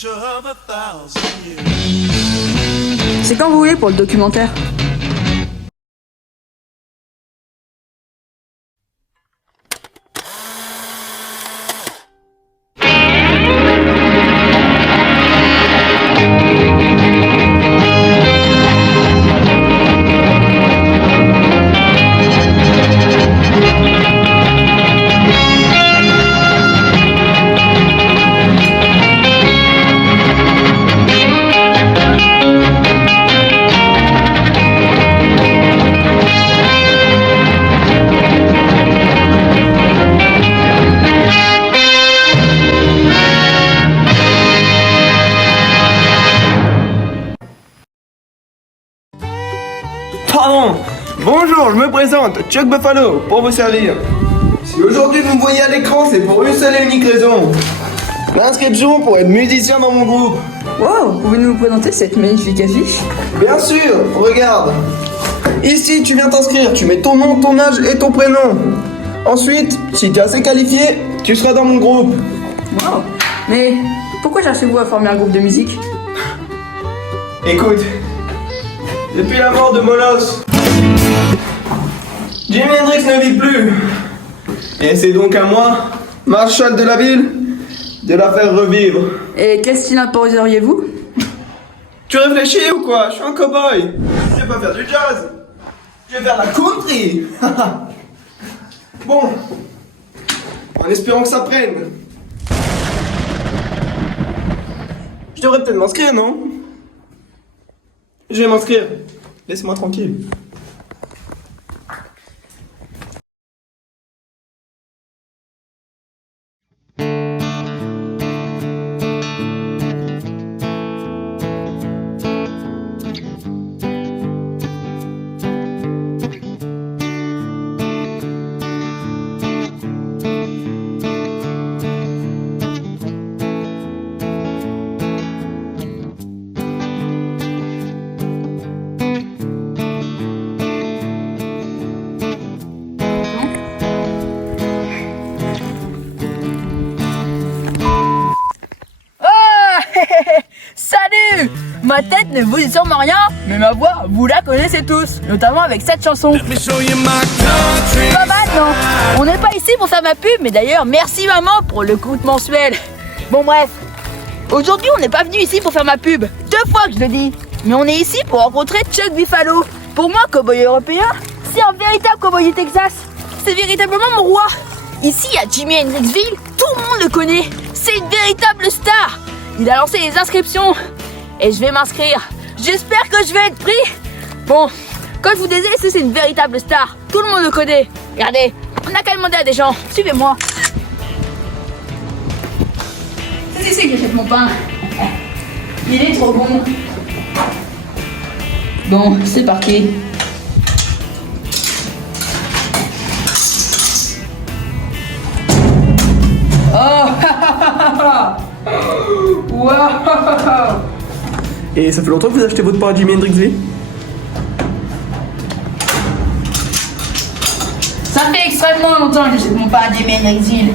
C'est quand vous voulez pour le documentaire. Pardon. Bonjour, je me présente, Chuck Buffalo, pour vous servir. Si aujourd'hui vous me voyez à l'écran, c'est pour une seule et unique raison. L'inscription pour être musicien dans mon groupe. Wow, pouvez-vous nous présenter cette magnifique affiche? Bien sûr, regarde. Ici, tu viens t'inscrire, tu mets ton nom, ton âge et ton prénom. Ensuite, si tu es assez qualifié, tu seras dans mon groupe. Wow. Mais pourquoi cherchez-vous à former un groupe de musique? Écoute, depuis la mort de Molos, Jimi Hendrix ne vit plus. Et c'est donc à moi, Marshall de la ville, de la faire revivre. Et quel style imposeriez-vous? Tu réfléchis ou quoi? Je suis un cow-boy. Je vais pas faire du jazz. Je vais faire la country. Bon, en espérant que ça prenne. Je devrais peut-être m'inscrire, non? Je vais m'inscrire. Laisse-moi tranquille. Salut! Ma tête ne vous dit sûrement rien, mais ma voix, vous la connaissez tous, notamment avec cette chanson. Pas mal, non? On n'est pas ici pour faire ma pub, mais d'ailleurs, merci maman pour le coût mensuel. Bon bref, aujourd'hui on n'est pas venu ici pour faire ma pub, 2 fois que je le dis, mais on est ici pour rencontrer Chuck Buffalo. Pour moi, cowboy européen, c'est un véritable cowboy du Texas. C'est véritablement mon roi. Ici à Jimi Hendrixville, tout le monde le connaît. C'est une véritable star. Il a lancé les inscriptions et je vais m'inscrire. J'espère que je vais être pris. Bon, comme je vous disais, c'est une véritable star. Tout le monde le connaît. Regardez, on n'a qu'à demander à des gens. Suivez-moi. C'est ici que j'achète mon pain. Il est trop bon. Bon, c'est parti. Oh, wow. Et ça fait longtemps que vous achetez votre pain à Jimi Hendrixville? Ça fait extrêmement longtemps que j'achète mon pain à Jimi Hendrixville.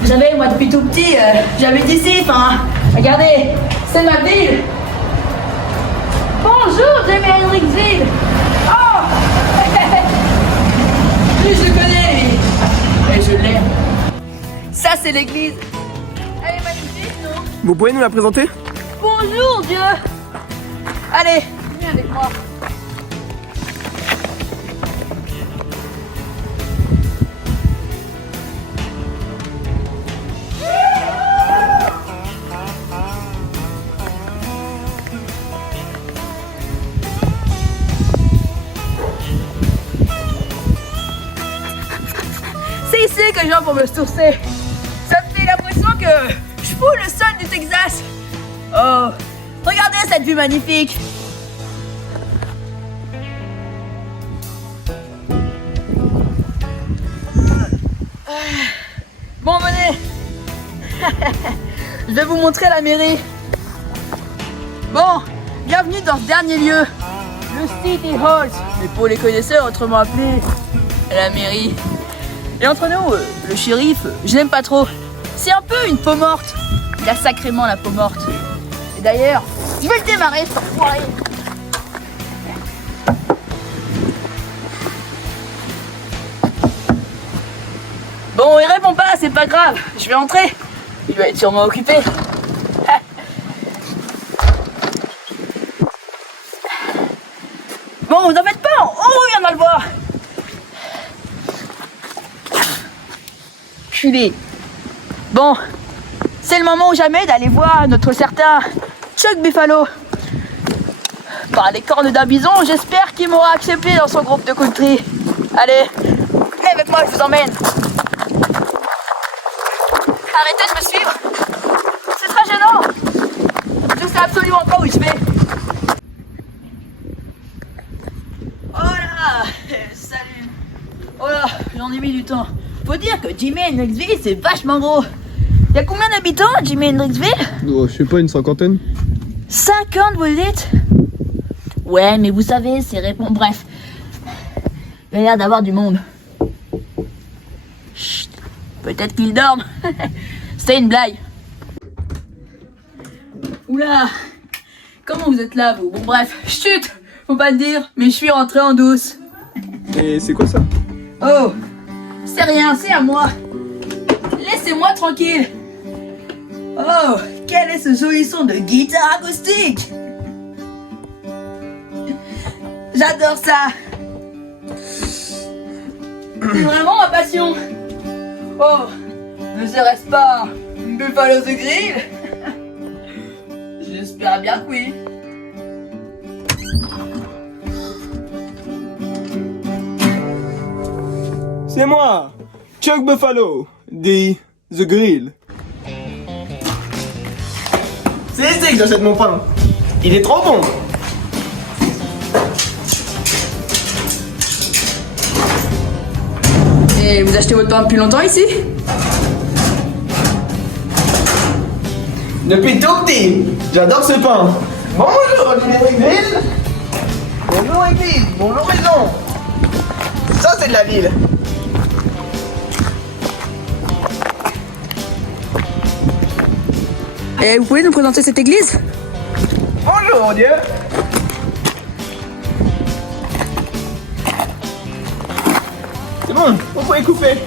Vous savez, moi depuis tout petit, j'habite ici, enfin, regardez, c'est ma ville. Bonjour Jimi Hendrixville. Oh. Lui, je le connais, lui. Et je l'aime. Ça, c'est l'église. Elle est magnifique, non? Vous pouvez nous la présenter? Bonjour, Dieu. Allez, viens avec moi. C'est ici que je viens pour me sourcer. Ça me fait l'impression que je fous le sol du Texas. Oh, regardez cette vue magnifique. Bon, venez. Je vais vous montrer la mairie. Bon, bienvenue dans ce dernier lieu, le City Hall, mais pour les connaisseurs autrement appelé la mairie. Et entre nous, le shérif, je l'aime pas trop. C'est un peu une peau morte. Il a sacrément la peau morte. Et d'ailleurs, je vais le démarrer, cet enfoiré. Bon, il répond pas, c'est pas grave. Je vais entrer. Il doit être sûrement occupé. Bon, vous en faites pas. Oh, il y en a le voir. Culé. Bon, c'est le moment ou jamais d'aller voir notre certain Chuck Buffalo. Par les cornes d'un bison, j'espère qu'il m'aura accepté dans son groupe de country. Allez, venez avec moi, je vous emmène. Arrêtez de me suivre. C'est très gênant. Je sais absolument pas où je vais. Oh là, salut. Oh là, j'en ai mis du temps. Faut dire que Jimi Hendrixville, c'est vachement gros. Y a combien d'habitants à Jimi Hendrixville? Oh, je sais pas, une cinquantaine. 50, vous dites? Ouais, mais vous savez, c'est répondre. Bref. Il y a l'air d'avoir du monde. Chut. Peut-être qu'ils dorment. C'était une blague. Oula. Comment vous êtes là, vous? Bon, bref. Chut. Faut pas le dire, mais je suis rentré en douce. Et c'est quoi ça? Oh. C'est rien, c'est à moi. Laissez-moi tranquille. Oh, quel est ce joli son de guitare acoustique? J'adore ça. C'est vraiment ma passion. Oh, ne serait-ce pas Buffalo the Grill? J'espère bien que oui. C'est moi, Chuck Buffalo, de The Grill. C'est ici que j'achète mon pain. Il est trop bon. Et vous achetez votre pain depuis longtemps ici? Depuis tout petit, j'adore ce pain. Bonjour, Jimi Grill. Bonjour, église. Bonjour, maison. Ça, c'est de la ville. Et vous pouvez nous présenter cette église? Bonjour, Dieu. C'est bon, vous pouvez couper.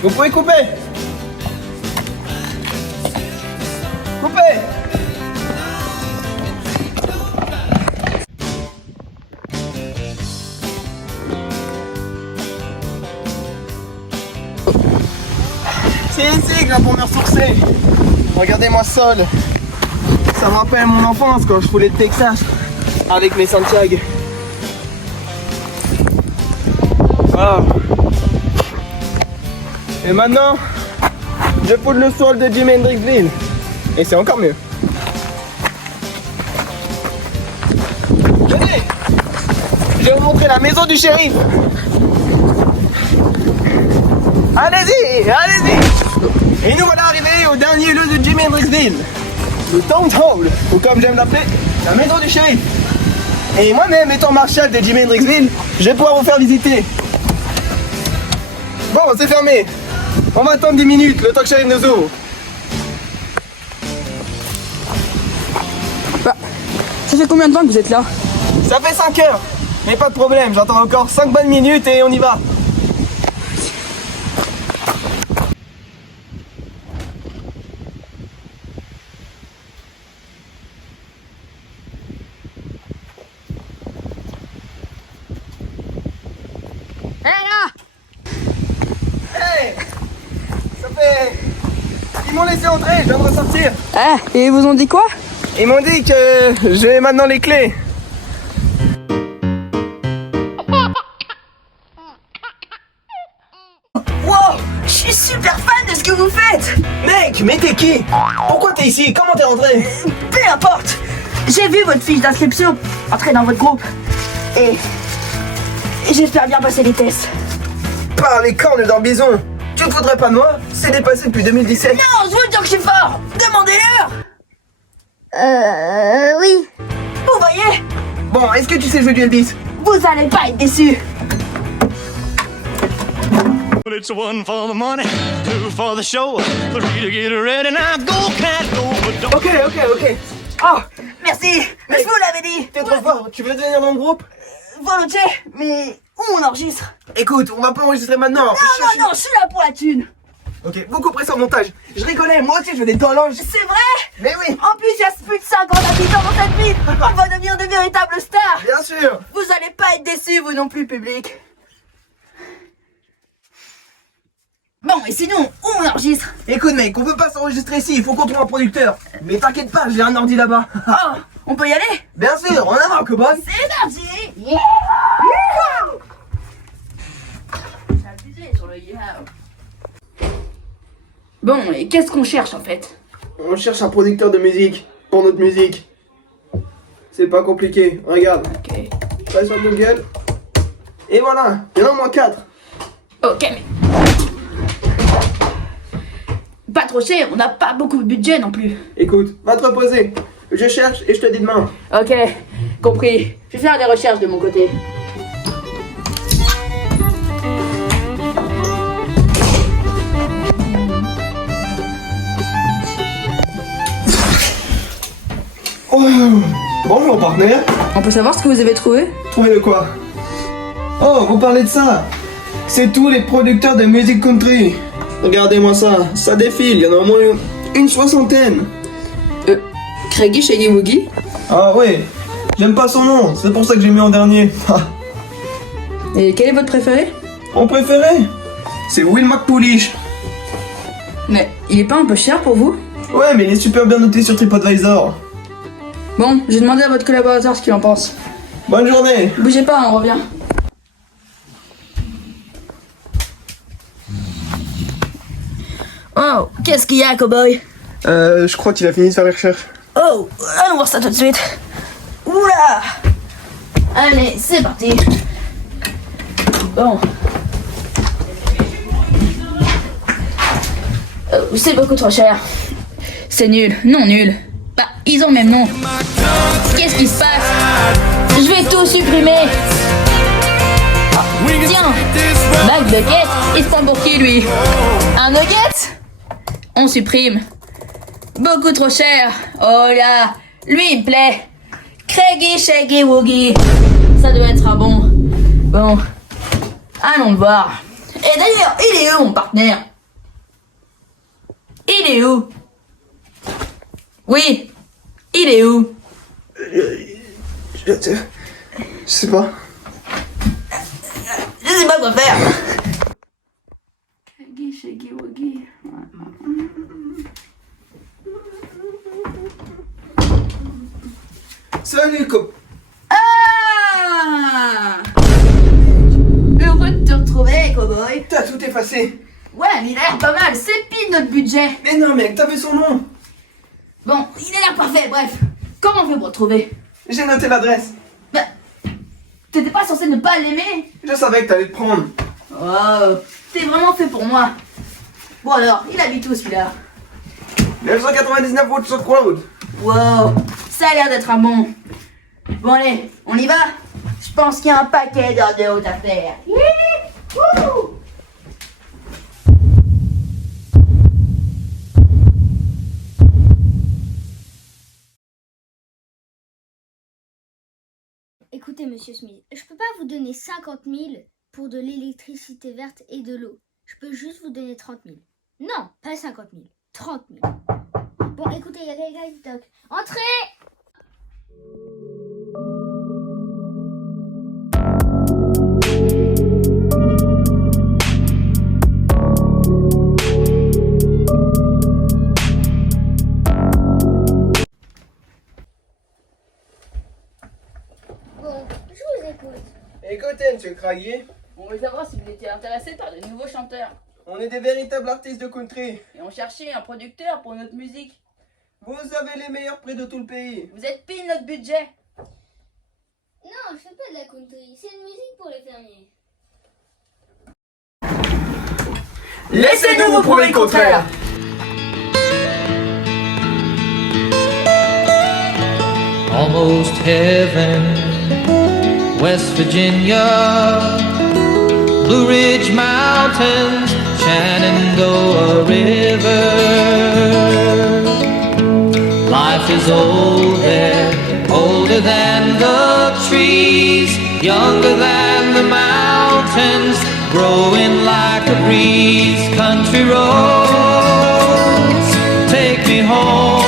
Vous pouvez couper. Coupez. C'est ici que j'ai pour me ressourcer. Regardez-moi sol. Ça me rappelle mon enfance quand je foulais le Texas avec mes Santiago. Wow. Et maintenant, je foule le sol de Jimi Hendrixville. Et c'est encore mieux. Venez, je vais vous montrer la maison du shérif. Allez-y, allez-y. Et nous voilà arrivés au dernier lieu de Jimi Hendrixville, le Town Hall, ou comme j'aime l'appeler, la maison du shérif. Et moi-même, étant marshal de Jimi Hendrixville, je vais pouvoir vous faire visiter. Bon, c'est fermé. On va attendre 10 minutes, le temps que shérif nous ouvre. Bah, ça fait combien de temps que vous êtes là? Ça fait 5 heures, mais pas de problème, j'attends encore 5 bonnes minutes et on y va. Hey, ça fait... Ils m'ont laissé entrer, je viens de ressortir. Ah, et ils vous ont dit quoi? Ils m'ont dit que j'ai maintenant les clés. Wow, je suis super fan de ce que vous faites. Mec, mais t'es qui? Pourquoi t'es ici? Comment t'es rentré? Peu importe. J'ai vu votre fiche d'inscription entrer dans votre groupe. Et j'espère bien passer les tests. Par les cornes d'un bison. Tu ne voudrais pas de moi? C'est dépassé depuis 2017. Non, je veux dire que je suis fort. Demandez-leur. Oui. Vous voyez? Bon, est-ce que tu sais jouer du Elvis? Vous allez pas être déçus. Well, it's one for the money, two for the show, three to get ready. Now go, cat, go, but don't. Ok. Oh, merci. Mais je vous l'avais dit. T'es trop fort, tu veux venir dans le groupe? Volontiers, mais où on enregistre? Écoute, on va pas enregistrer maintenant. Non, je suis là pour la thune. Ok, vous couperez sur le montage. Je rigolais, moi aussi je veux des dollars. C'est vrai? Mais oui, En plus, il y a plus de 50 habitants dans cette ville. On va devenir de véritables stars. bien sûr. Vous allez pas être déçus, vous non plus, public. Bon, et sinon, où on enregistre? Écoute mec, on peut pas s'enregistrer ici, il faut qu'on trouve un producteur. Mais t'inquiète pas, j'ai un ordi là-bas. Oh, on peut y aller? Bien sûr, on a un cowboy. C'est parti! Yeah! J'ai abusé sur le yeah. Bon, et qu'est-ce qu'on cherche en fait? On cherche un producteur de musique, pour notre musique. C'est pas compliqué, regarde. Ok. Passe sur Google. Et voilà, il y en a au moins 4. Ok, mais... Pas trop cher, on n'a pas beaucoup de budget non plus. Écoute, va te reposer. Je cherche et je te dis demain. Ok, compris. Je vais faire des recherches de mon côté. Oh, bonjour partenaire. On peut savoir ce que vous avez trouvé? Trouvé de quoi? Oh, vous parlez de ça? C'est tous les producteurs de musique country. Regardez-moi ça, ça défile, il y en a au moins une soixantaine. Craigie Shaggy Woogie? Ah ouais, j'aime pas son nom, c'est pour ça que j'ai mis en dernier. Et quel est votre préféré? Mon préféré, c'est Will McPoolish. Mais il est pas un peu cher pour vous? Ouais, mais il est super bien noté sur TripAdvisor. Bon, j'ai demandé à votre collaborateur ce qu'il en pense. Bonne journée. Bougez pas, on revient. Oh, qu'est-ce qu'il y a, cowboy? Je crois qu'il a fini de faire les recherches. Oh, allons voir ça tout de suite. Oula! Allez, c'est parti. Bon. C'est beaucoup trop cher. C'est nul, non nul. Bah, ils ont le même nom. Qu'est-ce qui se passe? Je vais tout supprimer. Tiens, McBucket, Il se prend pour qui, lui? un nugget? On supprime. Beaucoup trop cher. Oh là, lui il me plaît. Craigie Shaggy Woogie. Ça doit être un bon. Bon, allons le voir. Et d'ailleurs, il est où mon partenaire? Il est où? Oui, il est où? Je sais pas. Je sais pas quoi faire. Craigie Shaggy Woogie. Salut, cop. Ah! Heureux de te retrouver, cowboy. T'as tout effacé. Ouais, mais il a l'air pas mal. C'est pile notre budget. Mais non, mec, t'as vu son nom? Bon, il a l'air parfait. Bref, comment on fait pour le trouver? J'ai noté l'adresse. Bah, t'étais pas censé ne pas l'aimer? Je savais que t'allais te prendre. Oh, t'es vraiment fait pour moi. Bon alors, il habite où celui-là? 999 Woodstock Road. Wow, ça a l'air d'être un bon. Bon allez, on y va? Je pense qu'il y a un paquet d'heures de haute à faire. Wouh! Écoutez, monsieur Smith, je peux pas vous donner 50 000 pour de l'électricité verte et de l'eau. Je peux juste vous donner 30 000. Non, pas 50 000, 30 000. Bon, écoutez, il y a quelqu'un qui toque. Entrez! Bon, je vous écoute. Écoutez, monsieur Craigie, On veut savoir si vous étiez intéressé par de nouveaux chanteurs. on est des véritables artistes de country. Et on cherchait un producteur pour notre musique. Vous avez les meilleurs prix de tout le pays. Vous êtes pile notre budget. Non, je fais pas de la country, c'est une musique pour les fermiers. Laissez-nous vous prouver le contraire. Almost heaven, West Virginia, Blue Ridge Mountains, Shenandoah River. Life is old there, older than the trees, younger than the mountains, growing like a breeze. Country roads, take me home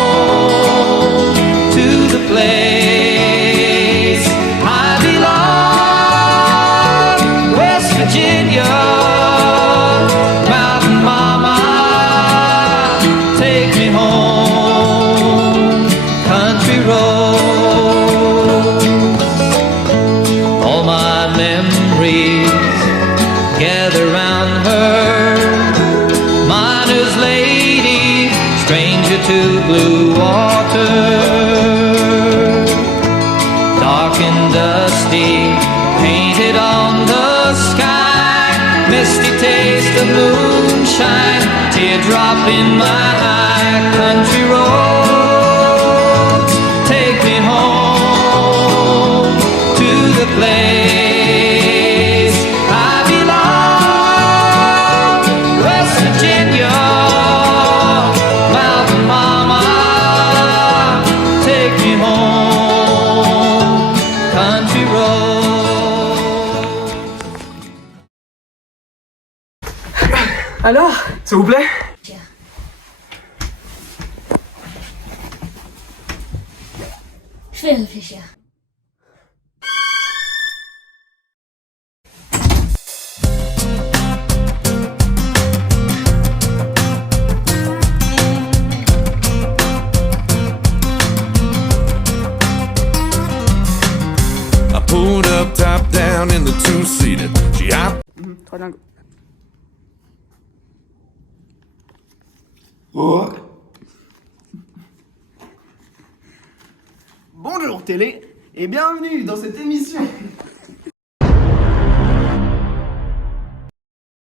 to the place I belong, West Virginia. Mountain mama, take me home, country roads. All my memories gather round her, miner's lady, stranger to blue water. Dark and dusty, painted on the sky, misty taste of moonshine, teardrop in my eye. Country roads, take me home to the place I belong, West Virginia. Mountain mama, take me home, country roads. Alors, s'il vous plaît? Je vais réfléchir. I pulled up top down in the two-seater. She hopped. Trop dingue. Oh. Bonjour télé et bienvenue dans cette émission